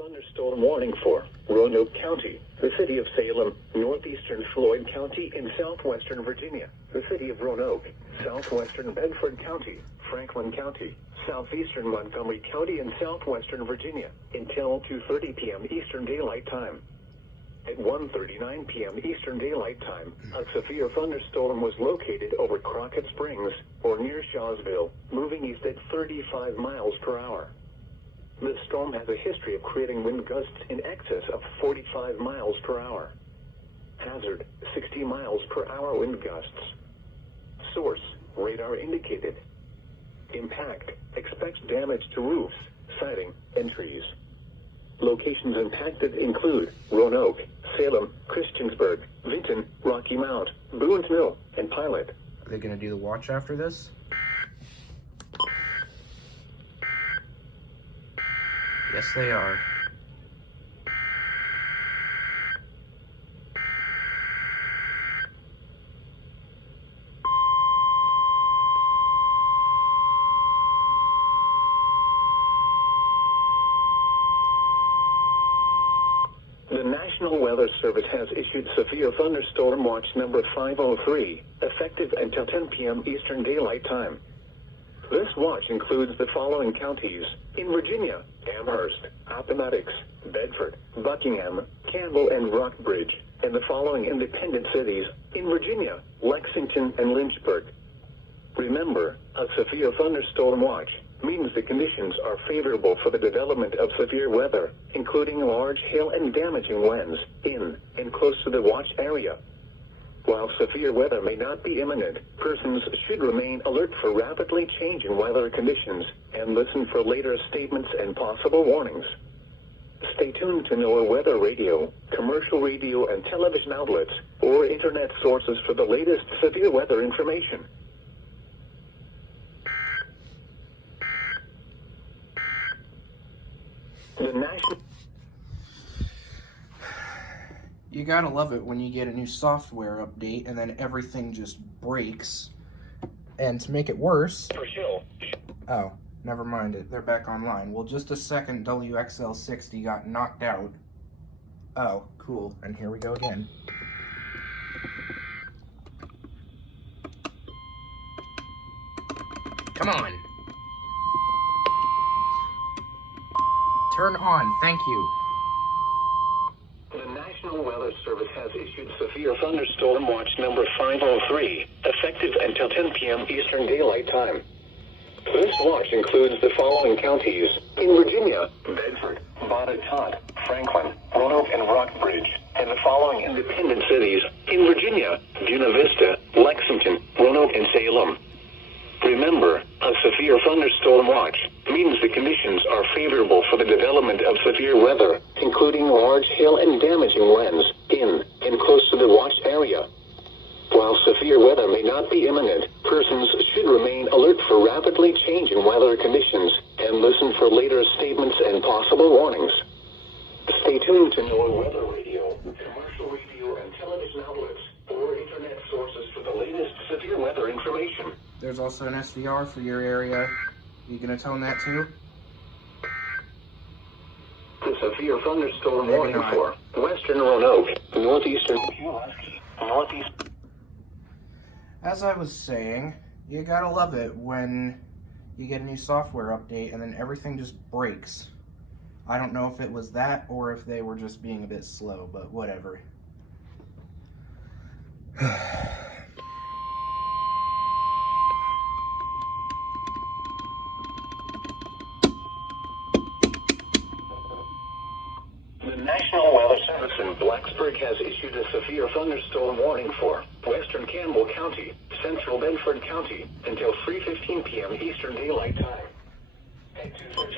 thunderstorm warning for Roanoke County, the city of Salem, northeastern Floyd County in southwestern Virginia, the city of Roanoke, southwestern Bedford County, Franklin County, southeastern Montgomery County in southwestern Virginia, until 2:30 p.m. Eastern Daylight Time. At 1:39 p.m. Eastern Daylight Time, a severe thunderstorm was located over Crockett Springs, or near Shawsville, moving east at 35 miles per hour. This storm has a history of creating wind gusts in excess of 45 miles per hour. Hazard, 60 miles per hour wind gusts. Source, radar indicated. Impact, expects damage to roofs, siding, and trees. Locations impacted include Roanoke, Salem, Christiansburg, Vinton, Rocky Mount, Boone's Mill, and Pilot. Are they going to do the watch after this? Yes, they are. The National Weather Service has issued Severe Thunderstorm Watch number 503, effective until 10 p.m. Eastern Daylight Time. This watch includes the following counties: in Virginia, Amherst, Appomattox, Bedford, Buckingham, Campbell, and Rockbridge, and the following independent cities: in Virginia, Lexington and Lynchburg. Remember, a severe thunderstorm watch means the conditions are favorable for the development of severe weather, including large hail and damaging winds, in and close to the watch area. While severe weather may not be imminent, persons should remain alert for rapidly changing weather conditions and listen for later statements and possible warnings. Stay tuned to NOAA weather radio, commercial radio and television outlets, or internet sources for the latest severe weather information. The national... You gotta love it when you get a new software update and then everything just breaks. And to make it worse... For sure. Oh, never mind it. They're back online. Well, just a second, WXL60 got knocked out. Oh, cool. And here we go again. Come on. Turn on. Thank you. The National Weather Service has issued Severe Thunderstorm Watch number 503, effective until 10 p.m. Eastern Daylight Time. This watch includes the following counties: in Virginia, Bedford, Botetourt, Franklin, Roanoke, and Rockbridge, and the following independent cities: in Virginia, Buena Vista, Lexington, Roanoke, and Salem. Remember, a severe thunderstorm watch means the conditions are favorable for the development of severe weather, including large hail and damaging winds, in and close to the watch area. While severe weather may not be imminent, persons should remain alert for rapidly changing weather conditions and listen for later statements and possible warnings. Stay tuned to NOAA weather radio, commercial radio and television outlets, or internet sources for the latest severe weather information. There's also an SVR for your area. You gonna tone that too? The severe thunderstorm warning for western Roanoke, northeastern northeast. As I was saying, you gotta love it when you get a new software update and then everything just breaks. I don't know if it was that or if they were just being a bit slow, but whatever. The National Weather Service in Blacksburg has issued a severe thunderstorm warning for western Campbell County, central Bedford County, until 3:15 p.m. Eastern Daylight Time.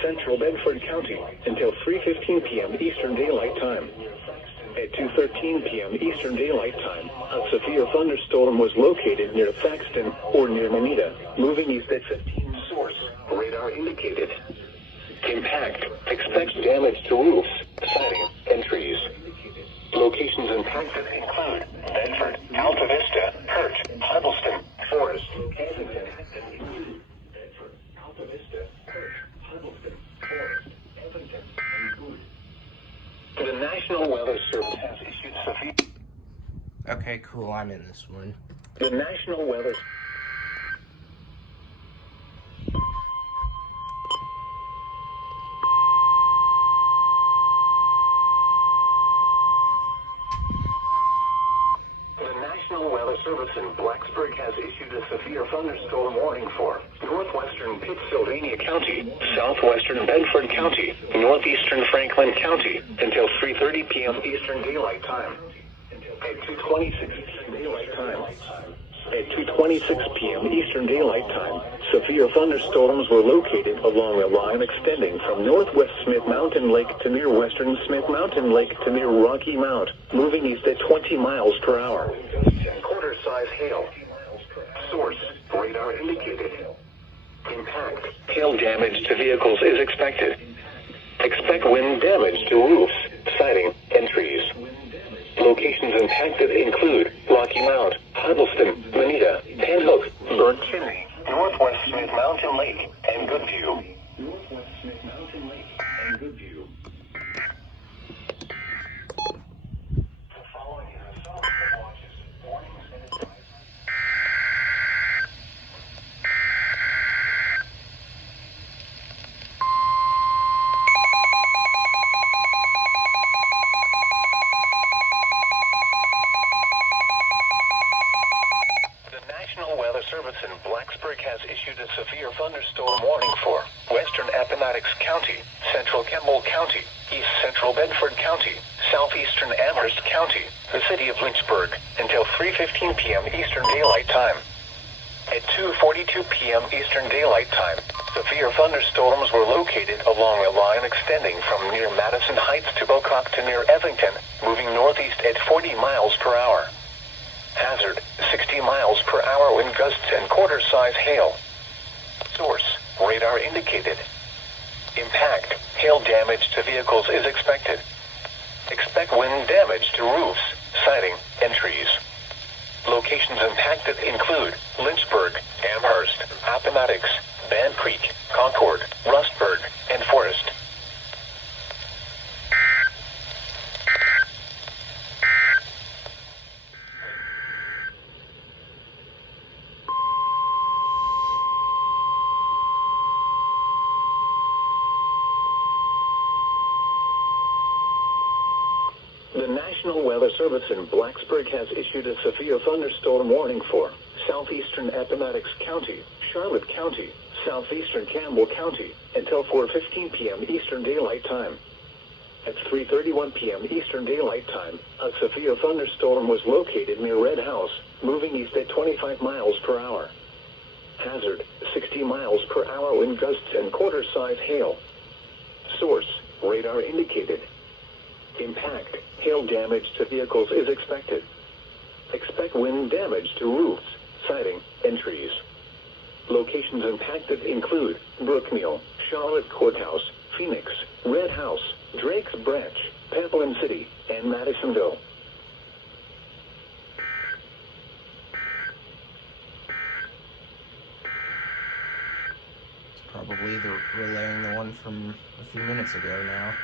Central Bedford County, until 3:15 p.m. Eastern Daylight Time. At 2:13 p.m. Eastern Daylight Time, a severe thunderstorm was located near Thaxton, or near Manita, moving east at 15. Source, radar indicated. Impact, expects damage to roofs, siding, and trees. Locations impacted include Bedford, Alta Vista, Perch, Huddleston, Forest, Kensington, Bedford, Alta Vista, Perch, Huddleston, Forest, Evanston, and Booth. National Weather Service has issued severe... Okay, cool, I'm in this one. The National Weather... The National Weather Service in Blacksburg has issued a severe thunderstorm warning for northwestern Pittsylvania County, southwestern Bedford County, northeastern Franklin County until 3:30 p.m. Eastern Daylight Time. At 2:26 Daylight Time. At 2:26 p.m. Eastern Daylight Time, severe thunderstorms were located along a line extending from northwest Smith Mountain Lake to near western Smith Mountain Lake to near Rocky Mount, moving east at 20 miles per hour. Quarter-size hail. Source, radar indicated. Impact, hail damage to vehicles is expected. Expect wind damage to roofs, siding, and trees. Locations impacted include Rocky Mount, Huddleston, Manita, Panhook, Burnt Chimney, northwest Smith Mountain Lake, and Goodview. Northwest Smith Mountain Lake and Goodview. The following is a summary of watches, warnings, and advice. National Weather Service in Blacksburg has issued a severe thunderstorm warning for western Appomattox County, central Campbell County, east central Bedford County, southeastern Amherst County, the city of Lynchburg, until 3:15 p.m. Eastern Daylight Time. At 2:42 p.m. Eastern Daylight Time, severe thunderstorms were located along a line extending from near Madison Heights to Bocock to near Evington, moving northeast at 40 miles per hour. Hazard, 60 miles per hour wind gusts and quarter-size hail. Source, radar indicated. Impact, hail damage to vehicles is expected. Expect wind damage to roofs, siding, and trees. Locations impacted include Lynchburg, Amherst, Appomattox, Band Creek, Concord, Rustburg, and Forest. The National Weather Service in Blacksburg has issued a severe thunderstorm warning for southeastern Appomattox County, Charlotte County, southeastern Campbell County, until 4:15 p.m. Eastern Daylight Time. At 3:31 p.m. Eastern Daylight Time, a severe thunderstorm was located near Red House, moving east at 25 miles per hour. Hazard, 60 miles per hour wind gusts and quarter-size hail. Source, radar indicated. Impact, hail damage to vehicles is expected. Expect wind damage to roofs, siding, and trees. Locations impacted include Brookmeal, Charlotte Courthouse, Phoenix, Red House, Drake's Branch, Pamplin City, and Madisonville. It's probably relaying the one from a few minutes ago now.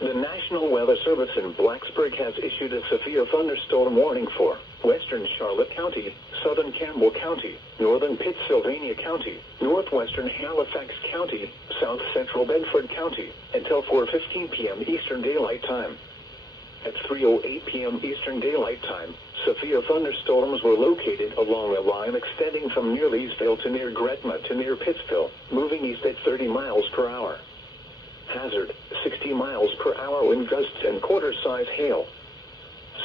The National Weather Service in Blacksburg has issued a severe thunderstorm warning for western Charlotte County, southern Campbell County, northern Pittsylvania County, northwestern Halifax County, south central Bedford County, until 4:15 p.m. Eastern Daylight Time. At 3:08 p.m. Eastern Daylight Time, severe thunderstorms were located along a line extending from near Leesville to near Gretna to near Pittsville, moving east at 30 miles per hour. Hazard, 60 miles per hour wind gusts and quarter-size hail.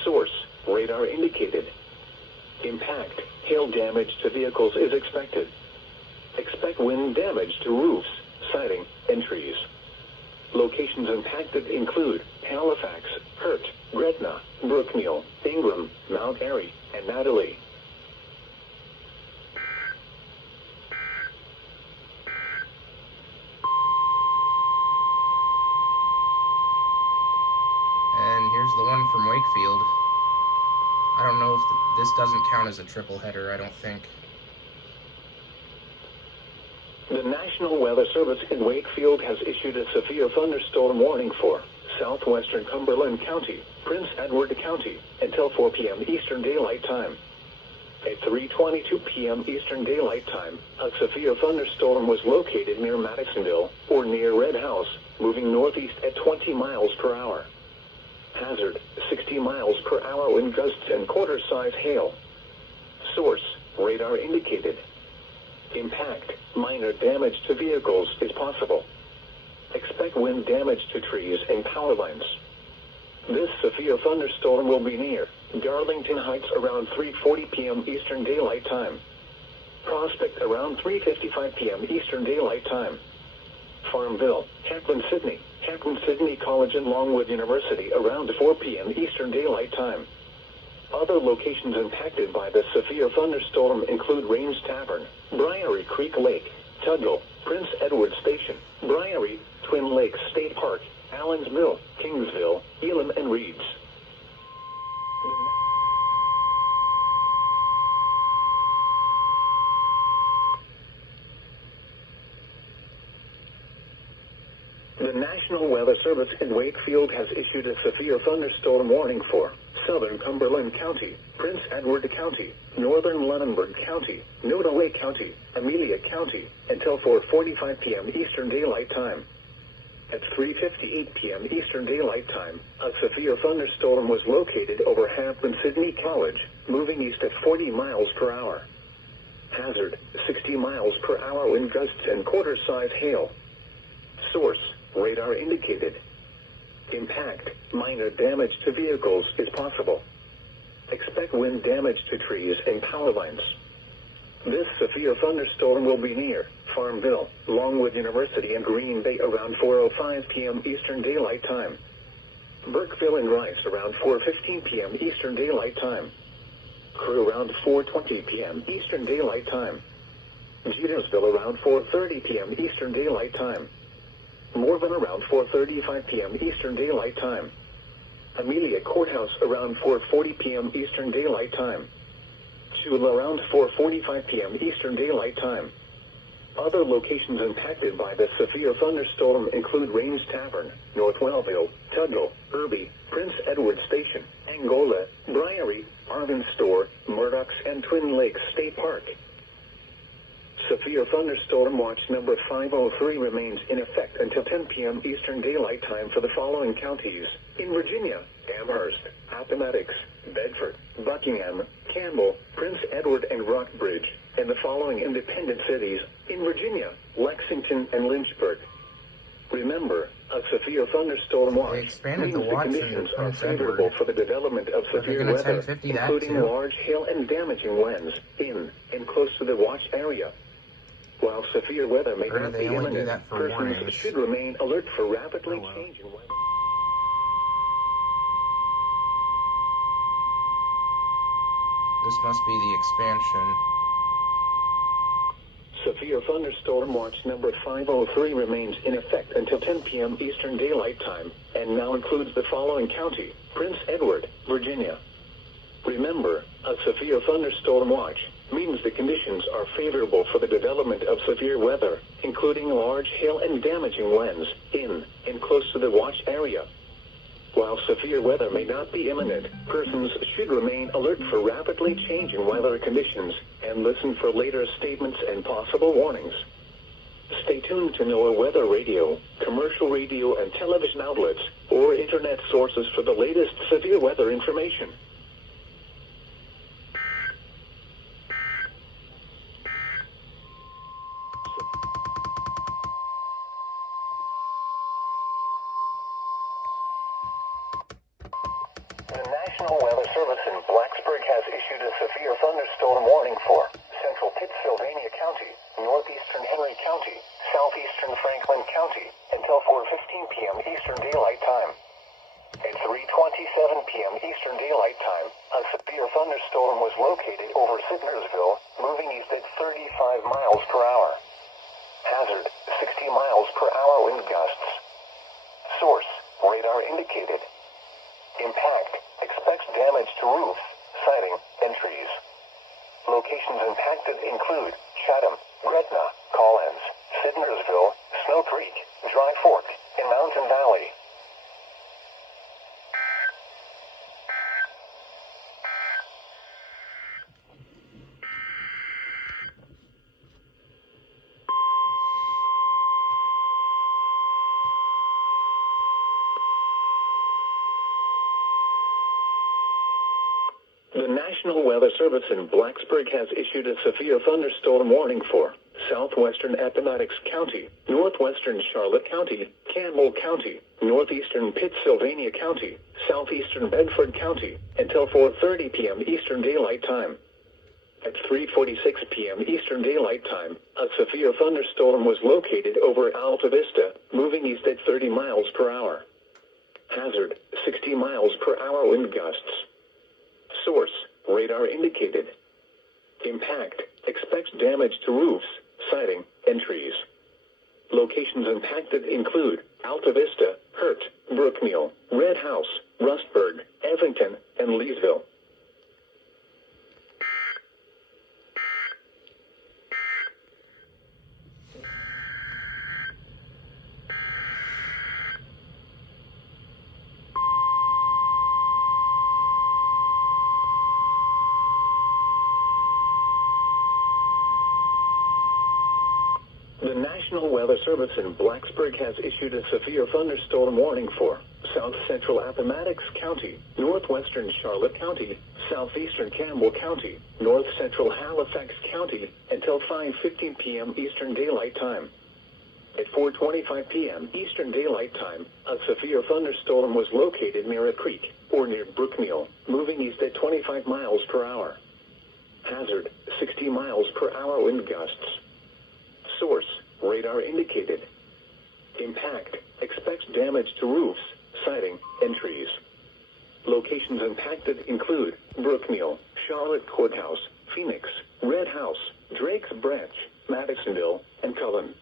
Source, radar indicated. Impact, hail damage to vehicles is expected. Expect wind damage to roofs, siding, and trees. Locations impacted include Halifax, Hurt, Gretna, Brookmeal, Ingram, Mount Airy, and Natalie. And here's the one from Wakefield. I don't know if this doesn't count as a triple header, I don't think. The National Weather Service in Wakefield has issued a severe thunderstorm warning for southwestern Cumberland County, Prince Edward County, until 4 p.m. Eastern Daylight Time. At 3:22 p.m. Eastern Daylight Time, a severe thunderstorm was located near Madisonville, or near Red House, moving northeast at 20 miles per hour. Hazard, 60 miles per hour wind gusts and quarter-size hail. Source, radar indicated. Impact, minor damage to vehicles is possible. Expect wind damage to trees and power lines. This severe thunderstorm will be near Darlington Heights around 3:40 p.m. Eastern Daylight Time. Prospect around 3:55 p.m. Eastern Daylight Time. Farmville, Hampton-Sydney College and Longwood University around 4 p.m. Eastern Daylight Time. Other locations impacted by the severe thunderstorm include Range Tavern, Briary Creek Lake, Tudgall, Prince Edward Station, Briary, Twin Lakes State Park, Allensville, Kingsville, Elam, and Reeds. The National Weather Service in Wakefield has issued a severe thunderstorm warning for southern Cumberland County, Prince Edward County, northern Lunenburg County, Nottoway County, Amelia County, until 4:45 p.m. Eastern Daylight Time. At 3:58 p.m. Eastern Daylight Time, a severe thunderstorm was located over Hampton-Sydney College, moving east at 40 miles per hour. Hazard, 60 miles per hour wind gusts and quarter-size hail. Source, radar indicated. Impact, minor damage to vehicles is possible. Expect wind damage to trees and power lines. This severe thunderstorm will be near Farmville, Longwood University, and Green Bay around 4:05 p.m. Eastern Daylight Time. Burkeville and Rice around 4:15 p.m. Eastern Daylight Time. Crew around 4:20 p.m. Eastern Daylight Time. Jetersville around 4:30 p.m. Eastern Daylight Time. Morven around 4:35 p.m. Eastern Daylight Time. Amelia Courthouse around 4:40 p.m. Eastern Daylight Time. Chula around 4:45 p.m. Eastern Daylight Time. Other locations impacted by the severe thunderstorm include Range Tavern, North Wellville, Tudgall, Irby, Prince Edward Station, Angola, Briary, Arvin Store, Murdoch's, and Twin Lakes State Park. Severe thunderstorm watch number 503 remains in effect until 10 p.m. Eastern Daylight Time for the following counties: in Virginia, Amherst, Appomattox, Bedford, Buckingham, Campbell, Prince Edward, and Rockbridge, and the following independent cities: in Virginia, Lexington, and Lynchburg. Remember, a severe thunderstorm watch means the conditions are favorable for the development of severe weather, including large hail and damaging winds in and close to the watch area. While severe weather may not be imminent, persons should remain alert for rapidly changing weather. This must be the expansion. Severe thunderstorm watch number 503 remains in effect until 10 p.m. Eastern Daylight Time, and now includes the following county: Prince Edward, Virginia. Remember, a severe thunderstorm watch means the conditions are favorable for the development of severe weather, including large hail and damaging winds in and close to the watch area. While severe weather may not be imminent, persons should remain alert for rapidly changing weather conditions and listen for later statements and possible warnings. Stay tuned to NOAA Weather Radio, commercial radio and television outlets, or internet sources for the latest severe weather information. The National Weather Service in Blacksburg has issued a severe thunderstorm warning for central Pittsylvania County, northeastern Henry County, southeastern Franklin County, until 4:15 p.m. Eastern Daylight Time. At 3:27 p.m. Eastern Daylight Time, a severe thunderstorm was located over Sidnersville, moving east at 35 miles per hour. Hazard, 60 miles per hour wind gusts. Source, radar indicated. Impact, expects damage to roofs, sighting, and trees. Locations impacted include Chatham, Gretna, Collins, Sidnersville, Snow Creek, Dry Fork, and Mountain Valley. The National Weather Service in Blacksburg has issued a severe thunderstorm warning for southwestern Appomattox County, northwestern Charlotte County, Campbell County, northeastern Pittsylvania County, southeastern Bedford County, until 4:30 p.m. Eastern Daylight Time. At 3:46 p.m. Eastern Daylight Time, a severe thunderstorm was located over Alta Vista, moving east at 30 miles per hour. Hazard, 60 miles per hour wind gusts. Source, radar indicated. Impact, expects damage to roofs, siding, and trees. Locations impacted include Alta Vista, Hurt, Brookmeal, Red House, Rustburg, Evington, and Leesville. The National Weather Service in Blacksburg has issued a severe thunderstorm warning for south central Appomattox County, northwestern Charlotte County, southeastern Campbell County, north central Halifax County, until 5:15 p.m. Eastern Daylight Time. At 4:25 p.m. Eastern Daylight Time, a severe thunderstorm was located near a creek, or near Brookmeal, moving east at 25 miles per hour. Hazard, 60 miles per hour wind gusts. Source, radar indicated. Impact, expects damage to roofs, siding, and trees. Locations impacted include Brookmeal, Charlotte Courthouse, Phoenix, Red House, Drake's Branch, Madisonville, and Cullen.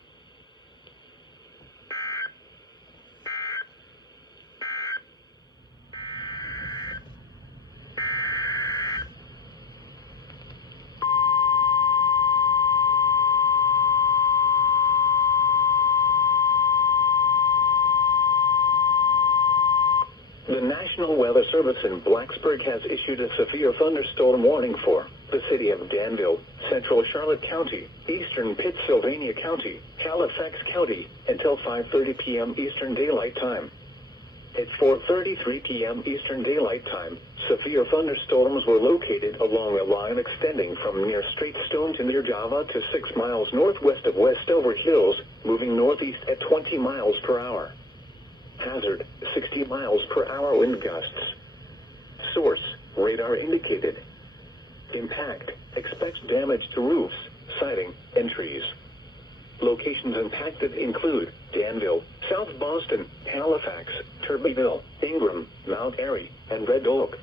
The National Weather Service in Blacksburg has issued a severe thunderstorm warning for the city of Danville, central Charlotte County, eastern Pittsylvania County, Halifax County, until 5:30 p.m. Eastern Daylight Time. At 4:33 p.m. Eastern Daylight Time, severe thunderstorms were located along a line extending from near Straightstone to near Java to 6 miles northwest of Westover Hills, moving northeast at 20 miles per hour. Hazard, 60 miles per hour wind gusts. Source, radar indicated. Impact, expects damage to roofs, siding, and trees. Locations impacted include Danville, South Boston, Halifax, Turbyville, Ingram, Mount Airy, and Red Oak.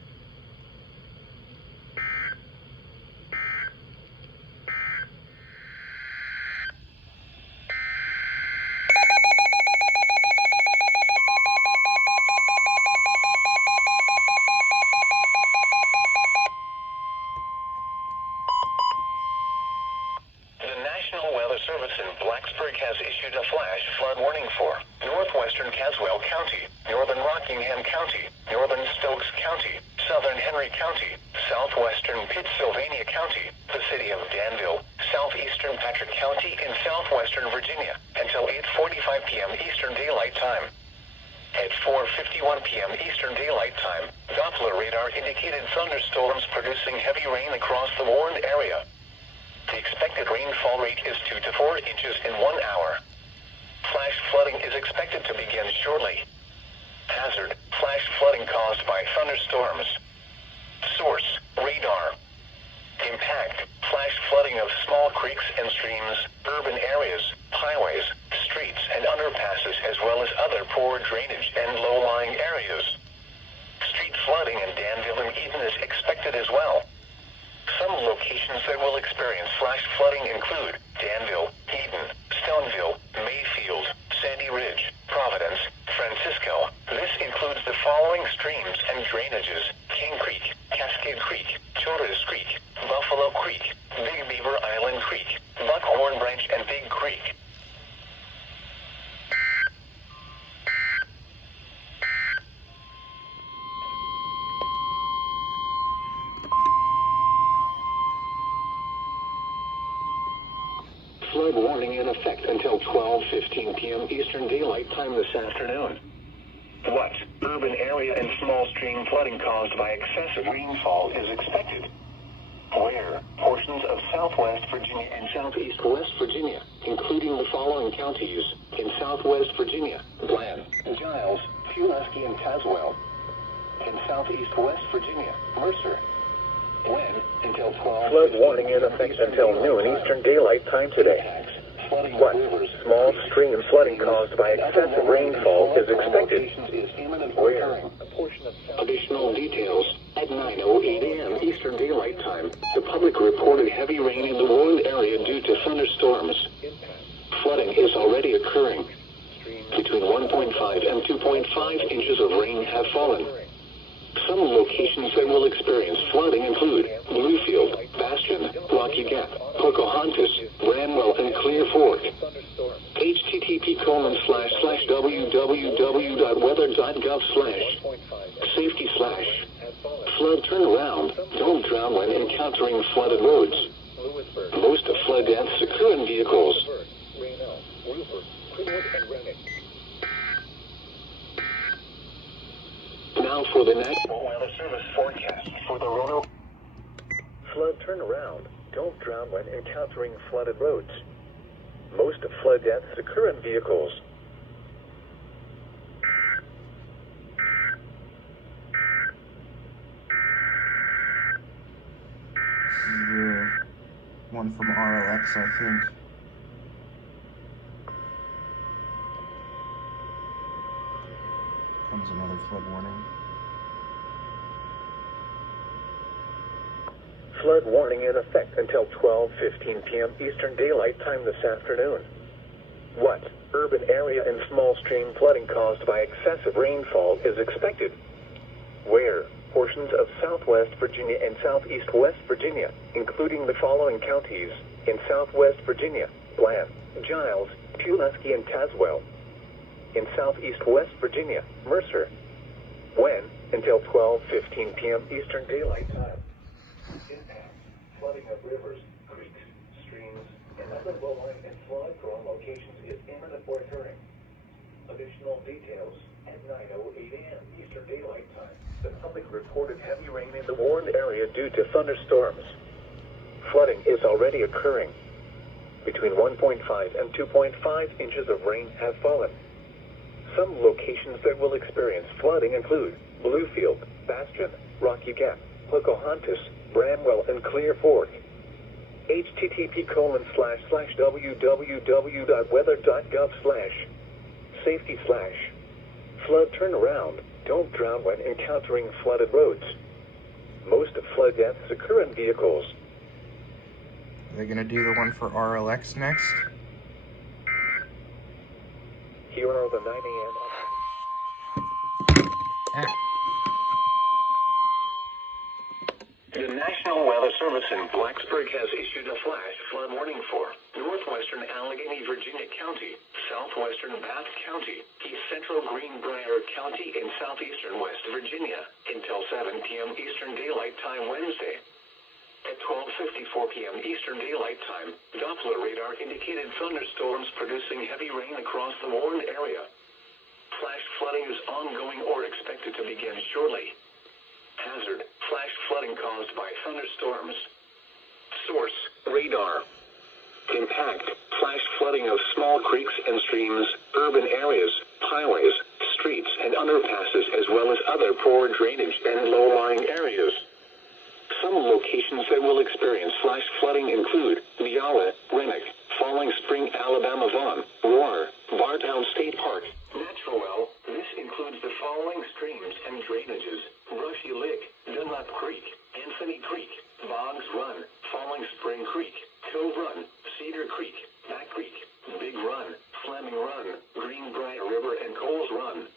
The National Weather Service in Blacksburg has issued a flash flood warning for northwestern Caswell County, northern Rockingham County, northern Stokes County, southern Henry County, southwestern Pittsylvania County, the city of Danville, southeastern Patrick County, and southwestern Virginia, until 8:45 p.m. Eastern Daylight Time. At 4:51 p.m. Eastern Daylight Time, Doppler radar indicated thunderstorms producing heavy rain across the warned area. The expected rainfall rate is 2 to 4 inches in 1 hour. Flash flooding is expected to begin shortly. Hazard, flash flooding caused by thunderstorms. Source, radar. Impact, flash flooding of small creeks and streams, urban areas, highways, streets, and underpasses, as well as other poor drainage and low-lying areas. Street flooding in Danville and Eden is expected as well. Some locations that will experience flash flooding include Danville, Eden, Stoneville, Mayfield, Sandy Ridge, Providence, Francisco. This includes the following streams and drainages: King Creek, Cascade Creek, Charters Creek, Buffalo Creek, Big Beaver Island Creek, Buckhorn Branch, and Big Creek. Flood warning in effect until 12:15 p.m. Eastern Daylight Time this afternoon. What? Urban area and small stream flooding caused by excessive rainfall is expected. Where? Portions of southwest Virginia and southeast West Virginia, including the following counties: in southwest Virginia, Bland, Giles, Pulaski, and Tazewell. In southeast West Virginia, Mercer. When? Until 12. Flood warning in effect until noon Eastern Daylight Time today. What? Small stream flooding caused by excessive rainfall is expected. Where? Additional details. At 9:08 a.m. Eastern Daylight Time, the public reported heavy rain in the warned area due to thunderstorms. Flooding is already occurring. Between 1.5 and 2.5 inches of rain have fallen. Some locations that will experience flooding include Bluefield, Bastion, Rocky Gap, Pocahontas, Bramwell, and Clear Fork. http://www.weather.gov/safety/ flood turnaround. Don't drown when encountering flooded roads. Most of flood deaths occur in vehicles. Now for the National Weather Service forecast for the Roanoke. Flood turnaround. Don't drown when encountering flooded roads. Most of flood deaths occur in vehicles. This is the one from RLX, I think. Comes another flood warning. Flood warning in effect until 12:15 p.m. Eastern Daylight Time this afternoon. What? Urban area and small stream flooding caused by excessive rainfall is expected. Where? Portions of southwest Virginia and southeast West Virginia, including the following counties: in southwest Virginia, Bland, Giles, Pulaski, and Tazewell. In southeast West Virginia, Mercer. When? Until 12:15 p.m. Eastern Daylight Time. Impact: flooding of rivers, creeks, streams, and other low-lying and flood-prone locations is imminent or occurring. Additional details at 9:08 a.m. Eastern Daylight Time. The public reported heavy rain in the warned area due to thunderstorms. Flooding is already occurring. Between 1.5 and 2.5 inches of rain have fallen. Some locations that will experience flooding include Bluefield, Bastion, Rocky Gap, Pocahontas, Bramwell, and Clear Fork. http://www.weather.gov/safety/ flood turnaround. Don't drown when encountering flooded roads. Most of flood deaths occur in vehicles. Are they gonna do the one for RLX next? Here are the 9 a.m. The National Weather Service in Blacksburg has issued a flash flood warning for northwestern Allegheny, Virginia County, southwestern Bath County, east central Greenbrier County, and southeastern West Virginia until 7 p.m. Eastern Daylight Time Wednesday. At 12:54 p.m. Eastern Daylight Time, Doppler radar indicated thunderstorms producing heavy rain across the warned area. Flash flooding is ongoing or expected to begin shortly. Hazard: flash flooding caused by thunderstorms. Source: radar. Impact: flash flooding of small creeks and streams, urban areas, highways, streets, and underpasses, as well as other poor drainage and low-lying areas. Some locations that will experience flash flooding include Neala, Rennick, Falling Spring, Alabama, Vaughn, Roar, Bartown State Park, Natural Well. This includes the following streams and drainages: Brushy Lick, Dunlap Creek, Anthony Creek, Boggs Run, Falling Spring Creek, Cove Run, Cedar Creek, Back Creek, Big Run, Fleming Run, Greenbrier River, and Coles Run.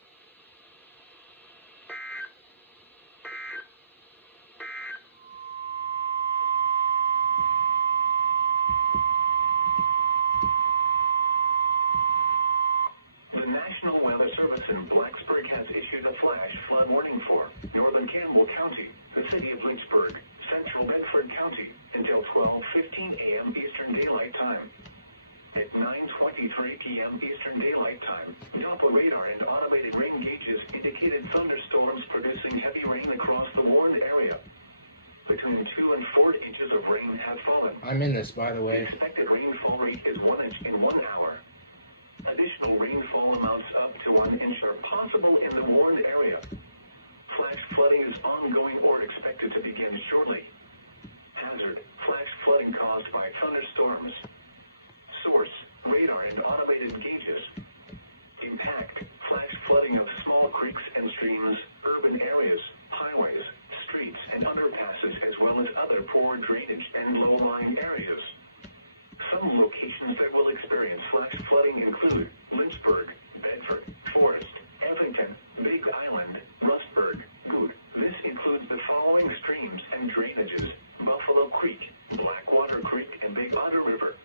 Blacksburg has issued a flash flood warning for northern Campbell County, the city of Leechburg, central Bedford County, until 12:15 a.m. Eastern Daylight Time. At 9:23 p.m. Eastern Daylight Time, Doppler radar and automated rain gauges indicated thunderstorms producing heavy rain across the warned area. Between 2 and 4 inches of rain have fallen. I'm in this, by the The way. expected rainfall rate is 1 inch in 1 hour. Additional rainfall amounts up to 1 inch are possible in the warned area. Flash flooding is ongoing or expected to begin shortly. Hazard: flash flooding caused by thunderstorms. Source: radar and automated gauges. Impact: flash flooding of small creeks and streams, urban areas, highways, streets and underpasses, as well as other poor drainage and low-lying areas. Some locations that will experience flash flooding include Lynchburg, Bedford, Forest, Eppington, Big Island, Rustburg, Good. This includes the following streams and drainages: Buffalo Creek, Blackwater Creek, and Big Otter River.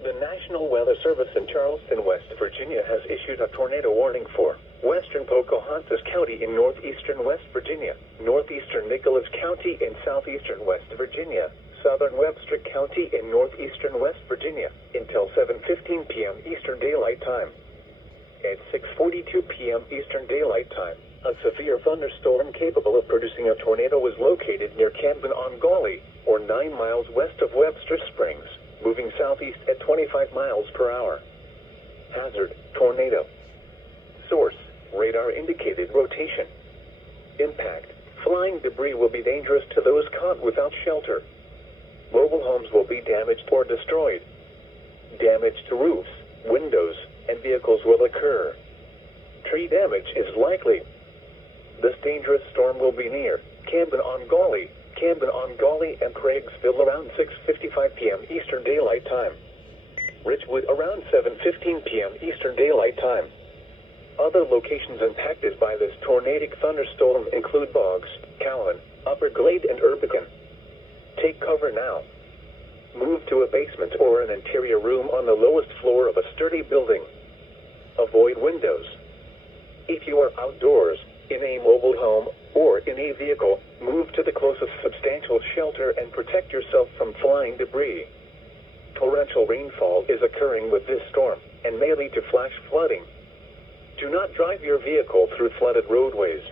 The National Weather Service in Charleston, West Virginia has issued a tornado warning for western Pocahontas County in northeastern West Virginia, northeastern Nicholas County in southeastern West Virginia, southern Webster County in northeastern West Virginia, until 7:15 p.m. Eastern Daylight Time. At 6:42 p.m. Eastern Daylight Time, a severe thunderstorm capable of producing a tornado was located near Camden-on-Gauley, or 9 miles west of Webster Springs, moving southeast at 25 miles per hour. Hazard: tornado. Source: radar indicated rotation. Impact: flying debris will be dangerous to those caught without shelter. Mobile homes will be damaged or destroyed. Damage to roofs, windows, and vehicles will occur. Tree damage is likely. This dangerous storm will be near Camden-on-Gauley, and Craigsville around 6:55 p.m. Eastern Daylight Time. Ridgewood around 7:15 p.m. Eastern Daylight Time. Other locations impacted by this tornadic thunderstorm include Boggs, Cowan, Upper Glade, and Erbican. Take cover now. Move to a basement or an interior room on the lowest floor of a sturdy building. Avoid windows. If you are outdoors, in a mobile home, or in a vehicle, move to the closest substantial shelter and protect yourself from flying debris. Torrential rainfall is occurring with this storm and may lead to flash flooding. Do not drive your vehicle through flooded roadways.